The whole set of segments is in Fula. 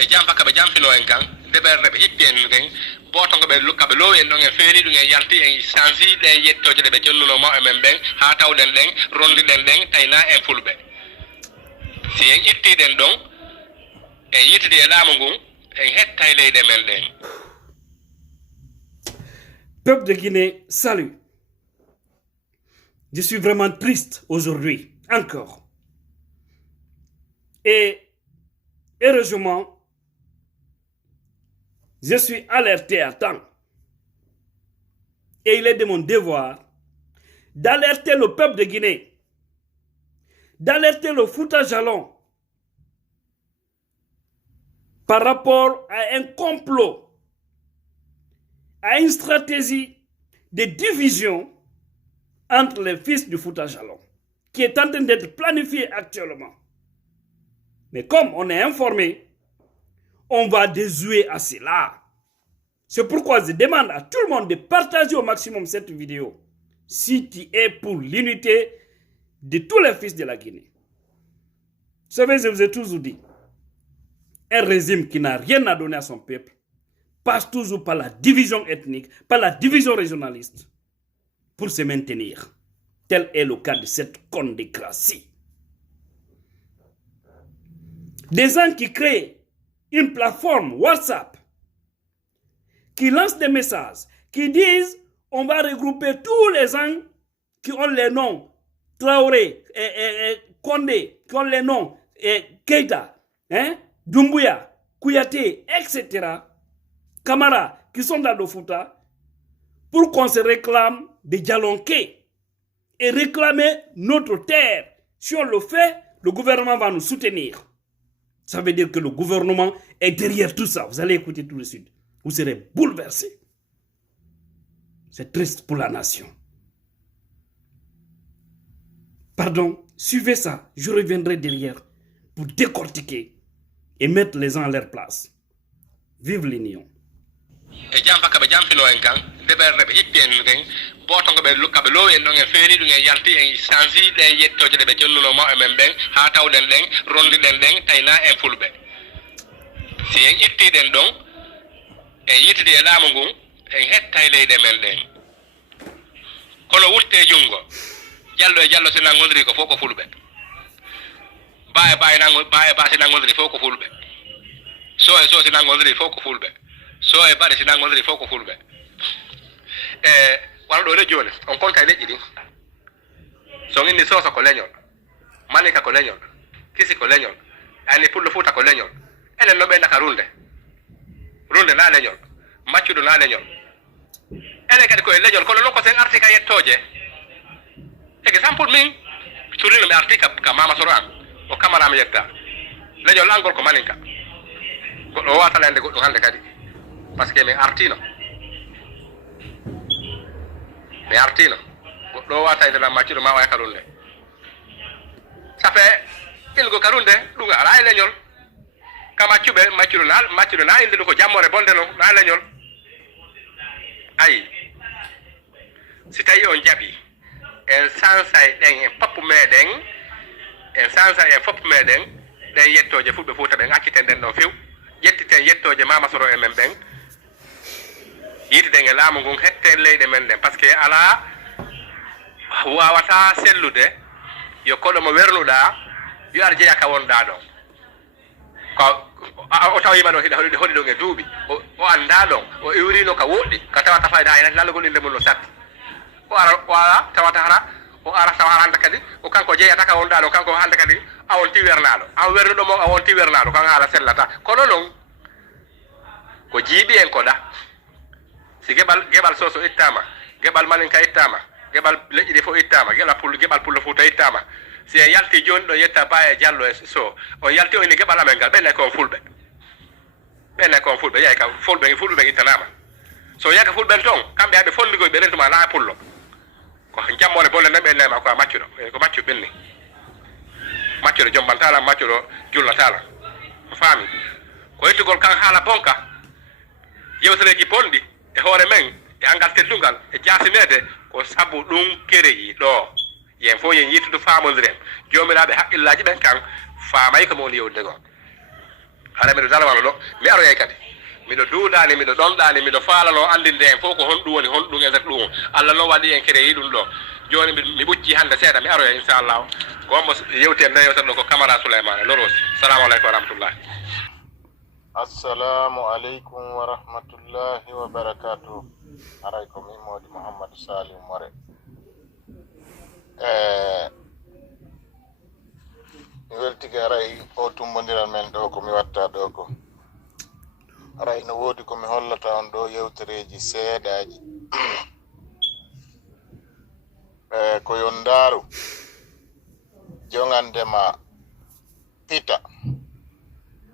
e jampa ka be jampino en kan deber rebe hippen den boto ngo be lukka be lowen don e feri dum e yalti en sansi de yettoje de be jonnuno mo e men ben ha tawden den rondi den tayna en fulbe si en itti den don e yitide e laamu ngun en hettay leyde men den. Peuple de Guinée, salut. Je suis vraiment triste aujourd'hui, encore. Et heureusement, je suis alerté à temps. Et il est de mon devoir d'alerter le peuple de Guinée, d'alerter le Fouta Jalon par rapport à un complot, à une stratégie de division entre les fils du Fouta Jalon, qui est en train d'être planifiée actuellement. Mais comme on est informé, on va déjouer à cela. C'est pourquoi je demande à tout le monde de partager au maximum cette vidéo, si tu es pour l'unité de tous les fils de la Guinée. Vous savez, je vous ai toujours dit, un régime qui n'a rien à donner à son peuple passe toujours par la division ethnique, par la division régionaliste, pour se maintenir. Tel est le cas de cette condécratie. Des gens qui créent une plateforme WhatsApp, qui lancent des messages, qui disent on va regrouper tous les gens qui ont les noms Traoré, Condé, qui ont les noms Keita, Doumbouya, Kouyaté, etc., Camara, qui sont dans le Fouta, pour qu'on se réclame de Djalonké et réclamer notre terre. Si on le fait, le gouvernement va nous soutenir. Ça veut dire que le gouvernement est derrière tout ça. Vous allez écouter tout de suite. Vous serez bouleversés. C'est triste pour la nation. Pardon, suivez ça. Je reviendrai derrière pour décortiquer et mettre les gens à leur place. Vive l'union. E jampa ka be jampino en kan deber rebe hippen den boto ngo be lukka be lowen don e feri dum e yalti en sansi de yettoje de be jonnuno mo e men ben ha tawden den rondi den tayna en fulbe si en itti den don e yitide e laamu ngun en hettay leyde men den kono wurte jungo jallo sina ngondri ko foko fulbe bae nango sina ngondri foko fulbe so sina ngondri foko fulbe so e bare sina ngondri foko fulbe wala do regione on konta leji din so ngini so ko leñol manika ko leñol kisi ko leñol ani pour le Fouta ko leñol enen no be naka runde na leñol maccudo na leñol enen kadi ko leñol kono non ko sen artika yettoje exemple min turino me artika ka mama soran o kamara mi yetta leñol angol ko maninka ko do wata lende goddo hande kadi parce que mi artino goddo wata inde na maccudo ma wa karunde sape ilgo karunde dunga ala leñol kama cube maccudo na inde ko jammore bonde no na leñol ay si tawi on jabi en sansay den en papu meden en sansay en fopu meden den yettoje fulbe Fouta be ngacciten den do few yettiten yettoje mama soro e men ben yiti den e laamu ngun hetten leyde men den parce que ala wawata sellude yo kodo mo wernuda yo ar jeya ka wonda do ko o tawima do hodi do e duubi o anda don o iwrino ka woddi ka tawata fayda ay lalugol inde mun no satti o ara tawata hara o ara tawara hande kadi o kanko jeyata ka wonda do kanko hande kadi awon ti wernado aw wernudo mo awon ti wernado kan hala sellata kono non ko jiibi en ko da si gebal soso ittama gebal malinka ittama gebal leji defo ittama gebal pullo Fouta ittama si en yalti joni do yetta baye jallo e so o yalti o ni gebal amen gal benne ko fulbe yay ka fulbe ittanama so yaka fulbe ton kambe ade fondigo be rentuma na pullo ko jammore bolle nabe nema ko maccudo ko maccu benni maccudo jombantala maccudo jullatala fami ko ettugol kan hala bonka yewsereji bondi e hoore men e angal teddungal e jasinede ko sabu dum kereyi do yen fo yen yittudu famodiren jomirabe hakkillaji ben kan faamay ko mo yewde gon hara miɗo dalawano ɗo mi aroyay kadi miɗo duudani miɗo ɗonɗani miɗo faalano andinde en fof ko honɗum woni honɗum e nder ɗum Allah noon waɗi en créé ɗum ɗo joni mi ɓucci hande seeɗa mi aroya inchallahu ko ommo yewti en yewtan ɗo ko Camara Souleymane Lorosi. Salamu aleykum wa rahmatullahi. Assalamu alaikum wa rahmatullahi wa barakatuh. Aray ko min modi Muhammad Salim More. Mi weltike aray o tumbodiral men ɗo ko mi watta ɗo ko. Aray no wodi ko mi hollata on ɗo yewtereji seeɗaji. Ko yondaru jongandema pita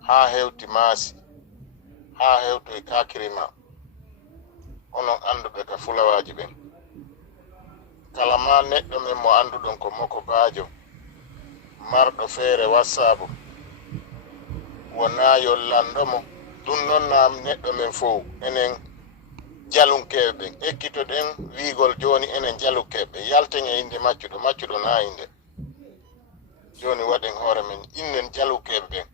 ha hewti maasi ha hewto e kakirima onon anduɓe ka fulawaji ɓen kala ma neɗɗo men mo anduɗon ko moko baajo marɗo feere wassabu wona yollanɗomo ɗum noon nam neɗɗo men fof enen jalunkeɓe ɓen ekkitoɗen wiigol joni enen jalunkeɓe yalten e inde maccuɗo na inde joni waɗen hoore men innen jalunkeɓe ɓen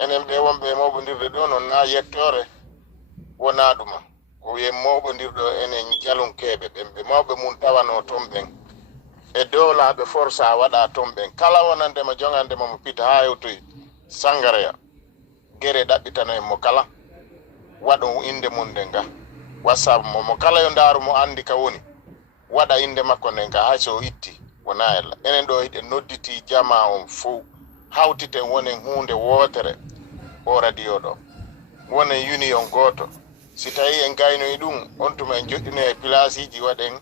enen ɓe wonɓe moɓodirde ɗo noon na yettore wona ɗuma ko wiye moɓodirɗo enen jalunkeɓe ɓen ɓe mawɓe mum tawano ton ɓen e dowlaɓe forsa waɗa ton ɓen kala wonandema jongandema mo pita ha hewtoy sangareya guere ɗaɓɓitano en mo kala waɗo inde mum nden ga wassabu mo kala yo ndaaru mo andi ka woni waɗa inde makko nden ga hay so itti wona ella enen ɗo hiɗe nodditi jama on fof hawtiten wonen hunde wootere o radio ɗo wonen union goto si tawi en gaynoyi ɗum on tuma en joɗɗine e place ji waɗen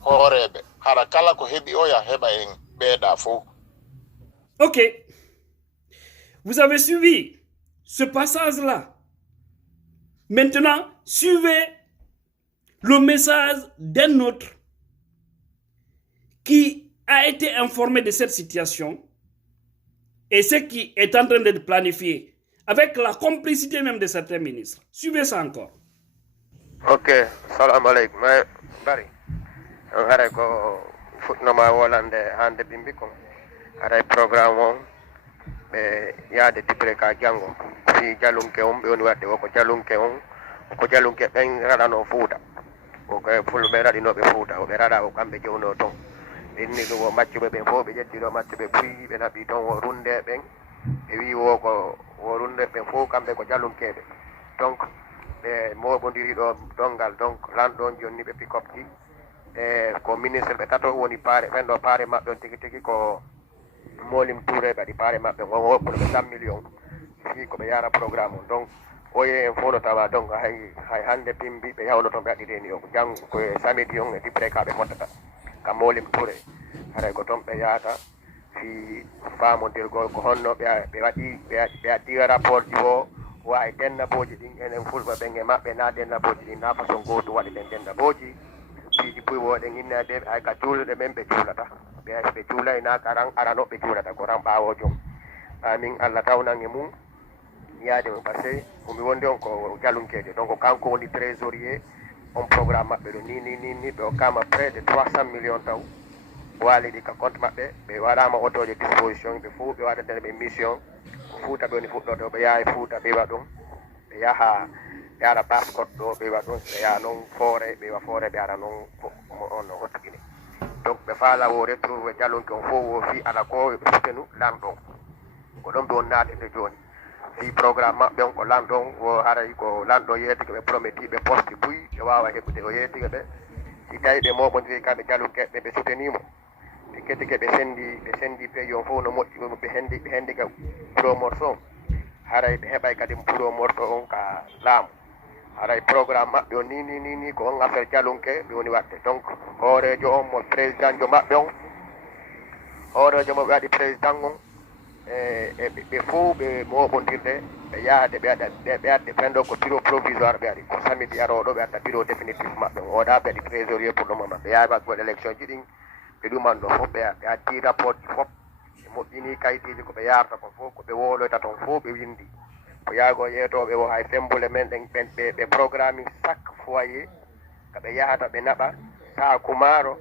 hooreɓe hara kala ko heɓi oya heɓa en ɓeeɗa fof. Ok, vous avez suivi ce passage-là. Maintenant, suivez le message d'un autre qui a été informé de cette situation et ce qui est en train d'être planifié avec la complicité même de certains ministres. Suivez ça encore. Ok, salam alaikum. Bari, hare ko futnoma wolande hande bimbi ko hare programme on ɓe yaade tibre ka janngo fi jalunke on ɓe woni wadde woko jalunke on ko jalunke ɓen raɗano fuuta oko fulɓe raɗinoɓe fuuta oɓe raɗa o kamɓe jewno toon inni ɗum o maccuɓe ɓen fof ɓe ƴettiɗo maccuɓe puyi ɓe naɓi toon o runde ɓen ɓe wi woko o runde ɓen fof kamɓe ko jalunkeɓe donc ɓe moɓodiri ɗo dongal donc lanɗon jonni ɓe pikopji e ko ministre ɓe tato woni paare ɓen ɗo paare maɓɓe on tigi tigi ko molim touré ɓaɗi paare maɓɓe on hokkuno ɓe 100 millions fi ko ɓe yara programme on donc oye en fof no tawa donc hay hande pimbi ɓe yawno toon ɓe aɗireni o jang koye samedi on e dibre ka ɓe mottata ka molim touré haray ko toon ɓe yahata fi famodirgol ko honno ɓe waɗi ɓe addi rapport ji o wawi dennaboji ɗin enen fulɓe ɓen e maɓɓe na dennaboji ɗin na façon goto waɗi ɗen dennaboji piiji puy woɗen innaɓe hay ka juulɗe men ɓe juulata ɓe juulay na karan arano ɓe juulata ko ran ɓawo jom amin Allah tawnan e mum yaade par ce que omi wondi on ko jalunkeje donc kanko woni trésorier on programme maɓɓe ɗo ni ɓe hokkama près de 300 millions taw waliɗi ka compte maɓɓe ɓe waɗama otoje disposition ɓe fof ɓe waɗatene ɓe mission ko fuuta ɓe woni fuɗɗoto ɓe yaha e fuuta ɓewa ɗum ɓe yaha ɓe ara bascot ɗo ɓewa ɗum ɓe yaha noon foore ɓewa foore ɓe ara noon on no hottugine donc ɓe faala o retrouve jalunke on fof o fi ala ko ɓe sutenu lanɗon ko ɗon ɓe on naatede joni fi programme maɓɓe on ko lanɗon o haray ko lanɗon yeetike ɓe prometti ɓe poste buy ɓe wawa heɓude o yeetike ɓe si tawi ɓe moɓodiri kamɓe jalunkeɓe ɓe sutenimo ɓe kettike ɓe sendi pays on fof no moƴƴi ɓe hendi ka promorson haray ɓe heɓay kadi promorto on ka laamu haray programme maɓɓe o ni ko on affaire jalunke ɓe woni wadde donc hoorejo on mo président jo maɓɓe on hoorejo mo ɓe waɗi président on e ɓe fof ɓe moɓodirde ɓe yahde ɓe adde ɓen ɗo ko bureau provisoire ɓe aɗi ko samedi aroɗo ɓe adda bureau définitif maɓɓe on oɗa ɓe aɗi trésorier pour le moment ɓe yaha waɗgol élection ji ɗin ɓe ɗuman ɗo fof ɓe addi rapport ji fof ɓe moƴƴini kayitiji ko ɓe yarta ko fof ko ɓe woloyta toon fof ɓe windi ko yaago yeetoɓe o hay fembule men ɗen ɓe programme chaque foyer koɓe yahata ɓe naɓa saaku maaro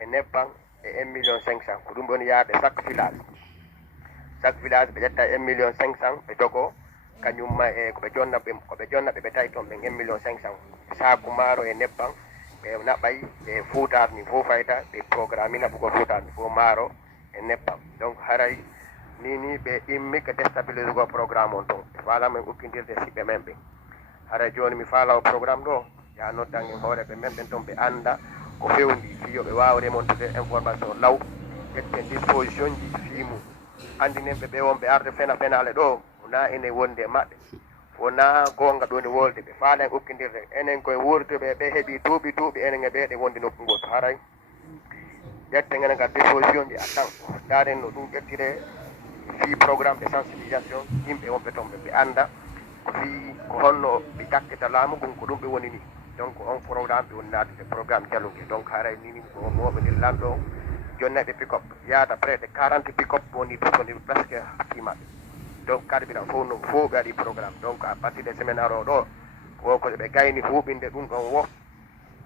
e nebban e 1 million 500 ko ɗum ɗon yaade chaque village chaque village ɓe ƴetta 1,500,000 ɓe jogo kañumma e koɓe jonna ɓe tawi toon ɓen 1,500,000 saku maaro e nebban ɓe naɓay ɓe fuutarni fof fayta ɓe programme naɓugo fuutarni fof maaro e nebban donc haray ni ɓe immi ko déstabilise go programme on toon ɓe falama en ukkidirde siɓɓe men ɓe haray joni mi faala o programme ɗo ya noddan en hooreɓe men ɓen toon ɓe anda ko fewndi fi yoɓe wawa remontude information law ƴetten disposition ji fiimu andinen ɓe wonɓe arde fenale ɗo wona ene wonde e maɓɓe wona gonga ɗoni wolde ɓe faala en ukkidirde enen koye wurtuɓe ɓe heeɓi duuɓi enen e ɓeɗe wondi nokku goto haray ƴetten enen ka disposition ji a tan daren no ɗum ƴettire fi programme de sensibilisation yimɓe wonɓe toon ɓe anda ko fi ko honno ɓe ƴakkita laamu ɗum ko ɗum ɓe woni ni donc on programme ɓe woni natude programme jallugue donc haray nini moɓe ndir lamɗo jonneɓe pick-up yaada près de 40 pick-up woni disponible presque hakkimaɓe donc carburant fof no fof ɓe waɗi programme donc à partir de semaine aro ɗo woko ɓe gayni huuɓinde ɗum ɗon wo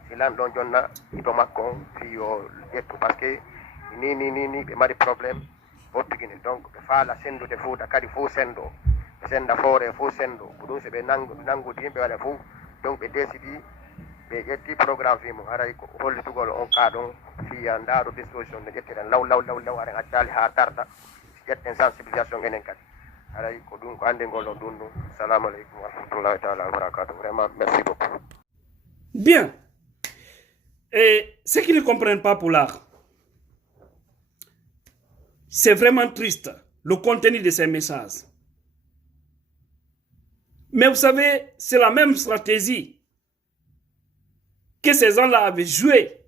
si lamɗon jonna ito makko on fi yo ƴettu par ce que ni ɓe mari probléme hottugine donc ɓe faala sendude Fouta kadi fof sendo ɓe senda foore fof sendo ko ɗum so ɓe nanngudi yimɓe waɗa fof donc ɓe décidi ɓe ƴetti programme fi mum haray ko hollitugol on ka ɗon fiya ndaaro disposition no ƴettiren law aren accali ha tarda si ƴetten sensibilisation enen kadi haray ko ɗum ko andengol ɗon ɗum ɗum salamu aleykum wa rahmatullahi taala wa barakatuh vraiment merci beaucoup. Bien. Et ceux qui ne comprennent pas Pulaar, c'est vraiment triste, le contenu de ces messages. Mais vous savez, c'est la même stratégie que ces gens-là avaient joué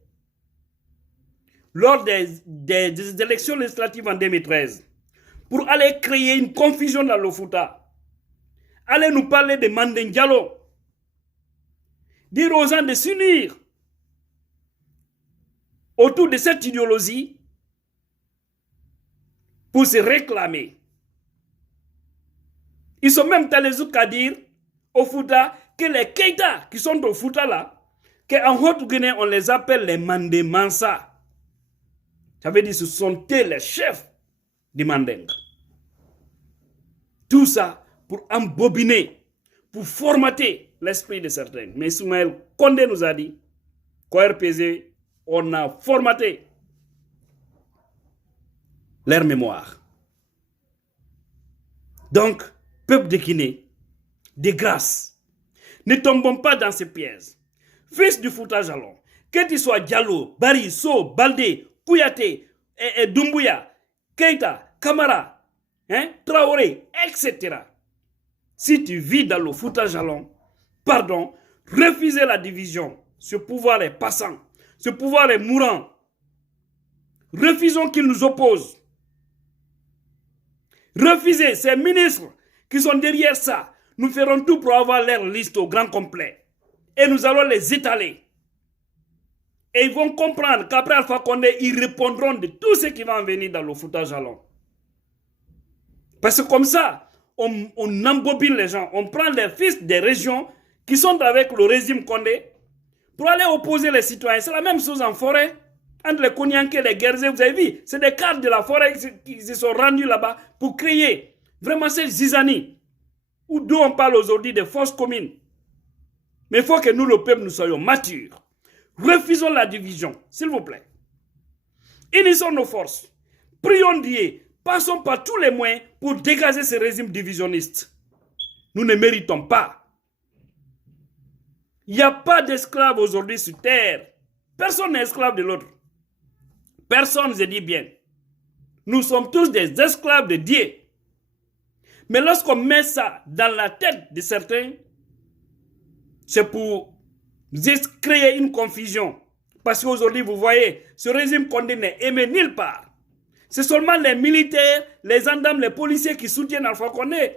lors des élections législatives en 2013 pour aller créer une confusion dans le Fouta. Aller nous parler de Mandeng Diallo, dire aux gens de s'unir autour de cette idéologie pour se réclamer. Ils sont même allés jusqu'à dire au Fouta que les Keita qui sont au Fouta là, qu'en Haute-Guinée on les appelle les Mandé Mansa. Ça veut dire que ce sont les chefs du Mandeng. Tout ça pour embobiner, pour formater l'esprit de certains. Mais Ismaël Condé nous a dit qu'au RPZ, on a formaté leur mémoire. Donc, peuple de Guinée, de grâce, ne tombons pas dans ces pièges. Fils du Fouta Jalon, que tu sois Diallo, Bari, So, Baldé, Kouyaté, Doumbouya, Keita, Kamara, Traoré, etc. Si tu vis dans le Fouta Jalon, pardon, refusez la division. Ce pouvoir est passant, ce pouvoir est mourant. Refusons qu'il nous oppose. Refusez ces ministres qui sont derrière ça. Nous ferons tout pour avoir leur liste au grand complet. Et nous allons les étaler. Et ils vont comprendre qu'après Alpha Condé, ils répondront de tout ce qui va en venir dans le Fouta Jalon. Parce que comme ça, on embobine les gens. On prend les fils des régions qui sont avec le régime Condé pour aller opposer les citoyens. C'est la même chose en forêt. Entre les Kounianké et les Guerzé, vous avez vu, c'est des cadres de la forêt qui se sont rendus là-bas pour créer vraiment cette zizanie, d'où on parle aujourd'hui de fausses communes. Mais il faut que nous, le peuple, nous soyons matures. Refusons la division, s'il vous plaît. Unissons nos forces. Prions Dieu. Passons par tous les moyens pour dégager ce régime divisionniste. Nous ne méritons pas. Il n'y a pas d'esclaves aujourd'hui sur terre. Personne n'est esclave de l'autre. Personne, je dis bien. Nous sommes tous des esclaves de Dieu. Mais lorsqu'on met ça dans la tête de certains, c'est pour juste créer une confusion. Parce qu'aujourd'hui, vous voyez, ce régime Condé n'est aimé nulle part. C'est seulement les militaires, les gendarmes, les policiers qui soutiennent Alpha Condé.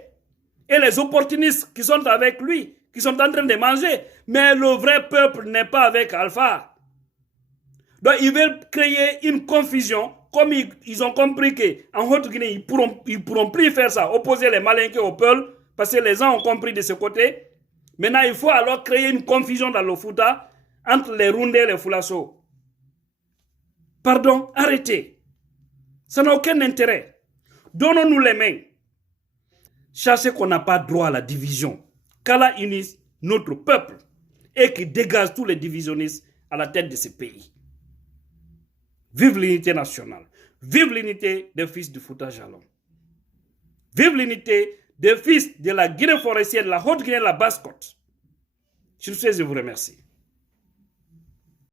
Et les opportunistes qui sont avec lui, qui sont en train de manger. Mais le vrai peuple n'est pas avec Alpha. Donc ils veulent créer une confusion, comme ils ont compris qu'en Haute-Guinée, ils pourront plus faire ça, opposer les Malinké au peuple, parce que les gens ont compris de ce côté. Maintenant, il faut alors créer une confusion dans le Fouta entre les Roundé et les Foulasso. Pardon, arrêtez. Ça n'a aucun intérêt. Donnons-nous les mains. Sachez qu'on n'a pas droit à la division. Qu'Allah unisse notre peuple et qui dégage tous les divisionnistes à la tête de ce pays. Vive l'unité nationale. Vive l'unité des fils du Fouta Jalon. Vive l'unité des fils de la Guinée forestière, de la Haute-Guinée, de la Basse-Côte. Sur ce, je vous remercie.